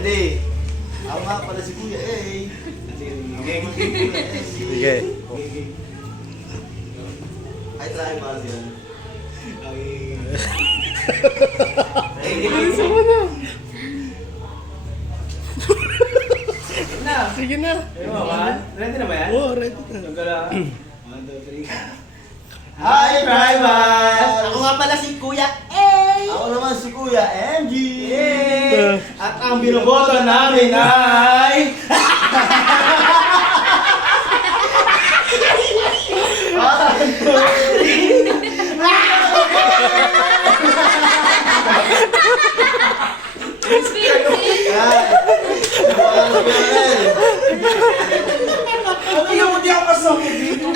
Ready? Ako nga pala si Kuya A. Sige. Ay, try ba yan? Bilisan mo na. Sige na. Ready na ba yan? Oo, ready na. Yung gala. 1, 2, 3. Hi, drivers! Ako nga pala si Kuya A. Ako naman si Kuya MG. At ang binoboto namin ay... Ano yung hindi ako pasok dito?